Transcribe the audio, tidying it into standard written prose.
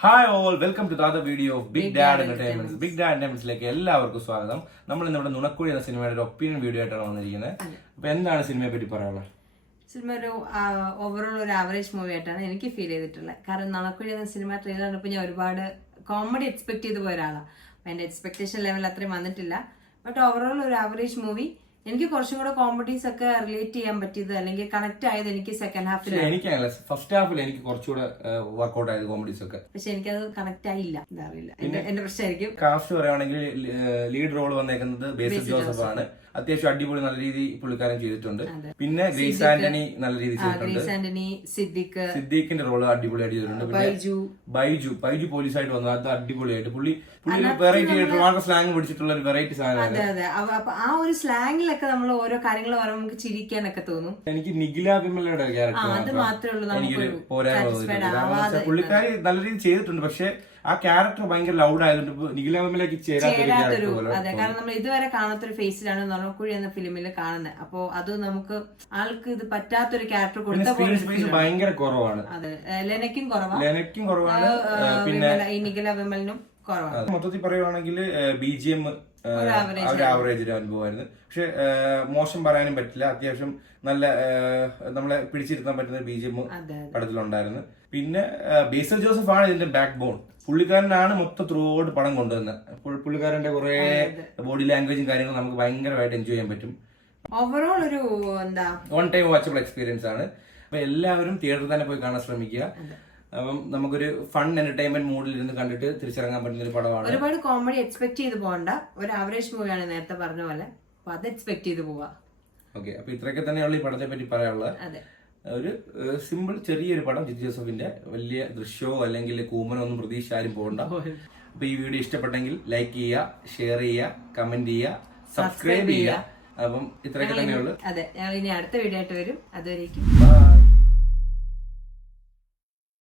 Hi all, welcome to the other video of Big Dad entertainments. Big Dad എന്റർടൈൻമെന്റ്സിലേക്ക് എല്ലാവർക്കും സ്വാഗതം. നമ്മൾ ഇന്നിവിടെ നുണക്കുഴി എന്ന സിനിമയുടെ ഒരു ഒപ്പീനിയൻ വീഡിയോ ആയിട്ടാണ് വന്നിരിക്കുന്നത്. അപ്പൊ എന്താണ് സിനിമയെ പറ്റി പറയാനുള്ളത്? സിനിമ ഒരു ഓവറോൾ ഒരു ആവറേജ് മൂവി ആയിട്ടാണ് എനിക്ക് ഫീൽ ചെയ്തിട്ടുള്ളത്. കാരണം നുണക്കുഴി എന്ന സിനിമ ട്രെയിലർ കണ്ടപ്പോൾ ഞാൻ ഒരുപാട് കോമഡി എക്സ്പെക്ട് ചെയ്ത് പോയ ഒരാളാണ്. അപ്പം എൻ്റെ എക്സ്പെക്ടേഷൻ ലെവൽ അത്രയും വന്നിട്ടില്ല. ബട്ട് ഓവറോൾ ഒരു ആവറേജ് മൂവി. എനിക്ക് കുറച്ചും കൂടെ കോമഡീസ് ഒക്കെ റിലേറ്റ് ചെയ്യാൻ പറ്റിയത് അല്ലെങ്കിൽ കണക്ട് ആയത് എനിക്ക് സെക്കൻഡ് ഹാഫിൽ. എനിക്കല്ല, ഫസ്റ്റ് ഹാഫിൽ എനിക്ക് കുറച്ചുകൂടെ വർക്ക്ഔട്ട് ആയത് കോമഡീസ് ഒക്കെ. പക്ഷെ എനിക്കത് കണക്ട് ആയില്ല, അറിയില്ല, എന്റെ പ്രശ്നമായിരിക്കും. കാസ്റ്റ് പറയുകയാണെങ്കിൽ ലീഡ് റോൾ വന്നേക്കുന്നത് ബേസിൽ ജോസഫ് ആണ്. അത്യാവശ്യം അടിപൊളി നല്ല രീതി പുള്ളിക്കാരൻ ചെയ്തിട്ടുണ്ട്. പിന്നെ ഗ്രേസ് ആന്റണി നല്ല രീതി ചെയ്തിട്ടുണ്ട്. സിദ്ദീഖിന്റെ റോള് അടിപൊളിയായിട്ട് ചെയ്തിട്ടുണ്ട്. ബൈജു പോലീസായിട്ട് വന്നു, അത് അടിപൊളിയായിട്ട് പുള്ളി വെറൈറ്റി ആയിട്ട് സ്ലാങ് പിടിച്ചിട്ടുള്ള ഒരു വെറൈറ്റി സാധനമാണ്. ആ ഒരു സ്ലാങ്ങിലൊക്കെ നമ്മൾ ഓരോ കാര്യങ്ങൾ പറയുമ്പോൾ നമുക്ക് ചിരിക്കാനൊക്കെ തോന്നും. എനിക്ക് നിഖില വിമലയുടെ ക്യാരക്ടർ എനിക്ക് പോരാ. പുള്ളിക്കാരി നല്ല രീതി ചെയ്തിട്ടുണ്ട്, പക്ഷെ ആ ക്യാരക്ടർ ഭയങ്കര ലൗഡ് ആയതുകൊണ്ട് നിഖില വിമലയ്ക്ക് ചേരാത്തൊരു. അതെ, കാരണം നമ്മൾ ഇതുവരെ കാണാത്തൊരു ഫേസിലാണ് നുണക്കുഴി എന്ന ഫിലിമിൽ കാണുന്നത്. അപ്പൊ അത് നമുക്ക് ആൾക്ക് ഇത് പറ്റാത്തൊരു ക്യാരക്ടർ കൊടുത്ത ഭയങ്കര കുറവാണ്. അതെ, ലെനക്കും കുറവാണ്, പിന്നെ ഈ നിഖില വിമലിനും കുറവാണ്. മൊത്തത്തിൽ പറയുവാണെങ്കിൽ BGM ഒരു ആവറേജ് ഒരു അനുഭവമായിരുന്നു. പക്ഷെ മോശം പറയാനും പറ്റില്ല. അത്യാവശ്യം നല്ല നമ്മളെ പിടിച്ചിരുത്താൻ പറ്റുന്ന BGM പടത്തിലുണ്ടായിരുന്നു. പിന്നെ ബേസിൽ ജോസഫ് ആണ് ഇതിന്റെ ബാക്ക് ബോൺ. പുള്ളിക്കാരനാണ് മൊത്തം ത്രൂ ഔട്ട് പടം കൊണ്ടുവന്നത്. പുള്ളിക്കാരന്റെ കുറെ ബോഡി ലാംഗ്വേജും കാര്യങ്ങളും നമുക്ക് ഭയങ്കരമായിട്ട് എൻജോയ് ചെയ്യാൻ പറ്റും. ഓവറോൾ ഒരു എന്താ വൺ ടൈം വാച്ചബിൾ എക്സ്പീരിയൻസ് ആണ്. അപ്പൊ എല്ലാവരും തിയേറ്ററിൽ തന്നെ പോയി കാണാൻ ശ്രമിക്കുക. അപ്പം നമുക്കൊരു ഫൺ എന്റർടൈൻമെന്റ് മൂഡിൽ ഇരുന്ന് കണ്ടിട്ട് തിരിച്ചിറങ്ങാൻ പറ്റുന്ന ഒരു പടമാണ്. ഒരുപാട് കോമഡി എക്സ്പെക്ട് ചെയ്ത് പോകണ്ട, ഒരു ആവറേജ് മൂവിയാണ് നേരത്തെ പറഞ്ഞ പോലെ. അപ്പൊ അത് എക്സ്പെക്ട് ചെയ്ത് പോവാ. ഓക്കെ, അപ്പൊ ഇത്രയൊക്കെ തന്നെയുള്ള ഈ പടത്തെ പറ്റി പറയാനുള്ളത്. ഒരു സിമ്പിൾ ചെറിയൊരു പടം. ജിത്തു ജോസഫിന്റെ വലിയ ദൃശ്യമോ അല്ലെങ്കിൽ കൂമനോ ഒന്നും പ്രതീക്ഷ ആരും പോകണ്ട. അപ്പൊ ഈ വീഡിയോ ഇഷ്ടപ്പെട്ടെങ്കിൽ ലൈക്ക് ചെയ്യുക, ഷെയർ ചെയ്യുക, കമന്റ് ചെയ്യുക, സബ്സ്ക്രൈബ് ചെയ്യുക. അപ്പം ഇത്രയൊക്കെ തന്നെയുള്ളൂ. അതെ, ഞങ്ങൾ ഇനി അടുത്ത വീഡിയോ ആയിട്ട് വരും. അതുവരേക്കും ബൈ.